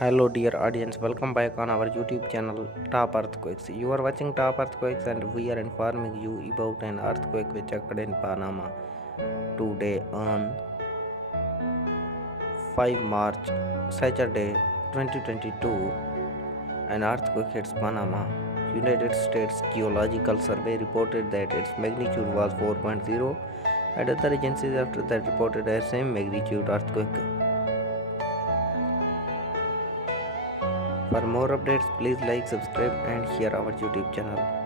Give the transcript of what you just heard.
Hello, dear audience. Welcome back on our YouTube channel Top Earthquakes. You are watching Top Earthquakes, and we are informing you about an earthquake which occurred in Panama today on 5 March, Saturday 2022. An earthquake hits Panama. United States Geological Survey reported that its magnitude was 4.0, and other agencies after that reported a same magnitude earthquake. For more updates, please like, subscribe, and share our YouTube channel.